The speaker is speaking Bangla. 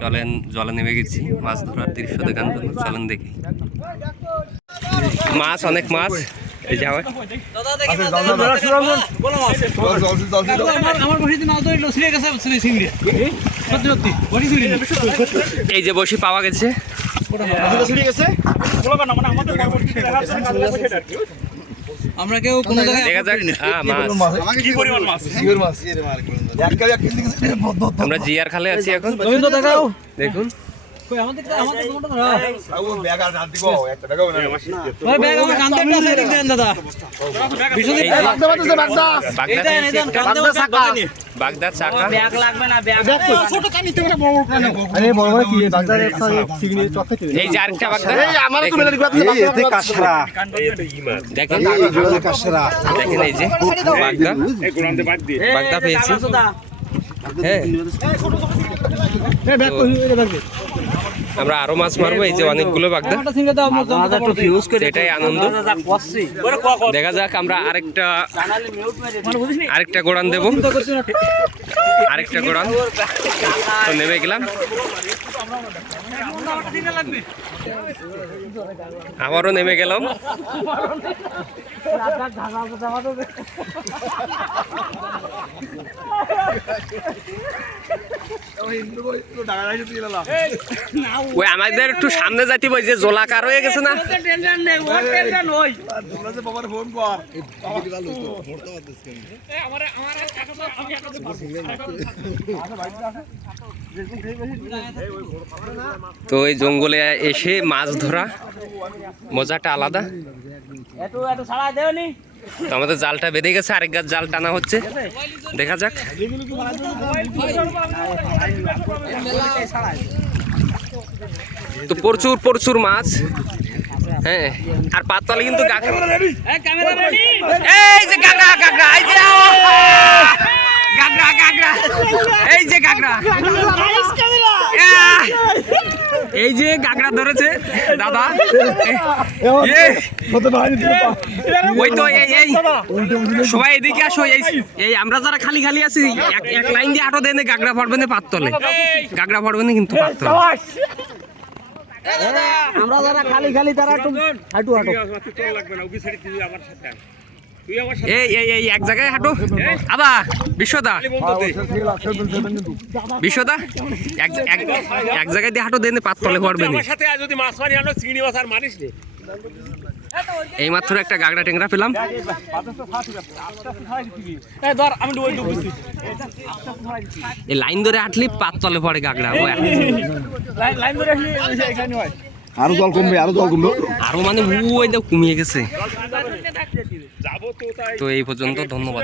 চলেন জলে নেমে গেছি মাছ ধরার দৃশ্য দেখার জন্য। চলেন দেখি মাছ, অনেক মাছ। এই যে এই যে বসি পাওয়া গেছে। আমরা কেউ কোনো আমরা জিয়ার খালে আছি এখন। দেখুন বাগদার চাকা এই যে আরেকটা বাগদা দেখেন দেখেন এই যে বাগদা বাগদা পেয়েছি। হ্যাঁ আমরা আরো মাছ মারবো। এই যে অনেকগুলো বাগদা, এটাই আনন্দ। দেখা যাক আমরা আরেকটা গোড়ান দেবো, আরেকটা গোড়ান তো নেমে গেলাম। আবারও নেমে গেলাম। ওই আমাদের একটু সামনে যাইতে বই যে জোলাকার হয়ে গেছে না। তো এই জঙ্গলে এসে মাছ ধরা মজাটা আলাদা। তো আমাদের জালটা বেঁধে গেছে, আরেক গাছ জাল টানা হচ্ছে, দেখা যাক। তো প্রচুর প্রচুর মাছ। হ্যাঁ আর পাততলে কিন্তু এই যে কাঁকড়া কাঁকড়া এই যে কাঁকড়া কাঁকড়া এই যে কাঁকড়া এই যে কাঁকড়া ধরেছে দাদা। ওই তো এই সবাই এদিকে আসো। এই আমরা যারা খালি খালি আছি এক লাইন দিয়ে আটো দেন, কাঁকড়া পড়বে না পাততলে, কাঁকড়া পড়বে না কিন্তু পাততলে। আমরা যারা খালি খালি তারা হাঁটু হাঁটু এই এক জায়গায় হাঁটো। আবা বিশ্বদা বিশ্বদা এক জায়গায় দিয়ে হাঁটো দেন, পাততলে পড়বে না। এই মাত্র একটা গাগড়া টেংরা পেলাম। এই লাইন ধরে হাঁটলি পাততলে পড়ে গাগড়া। আরো জল কমবে, আরো জল কমবে, আরো মানে ওই কমিয়ে গেছে। তো এই পর্যন্ত, ধন্যবাদ।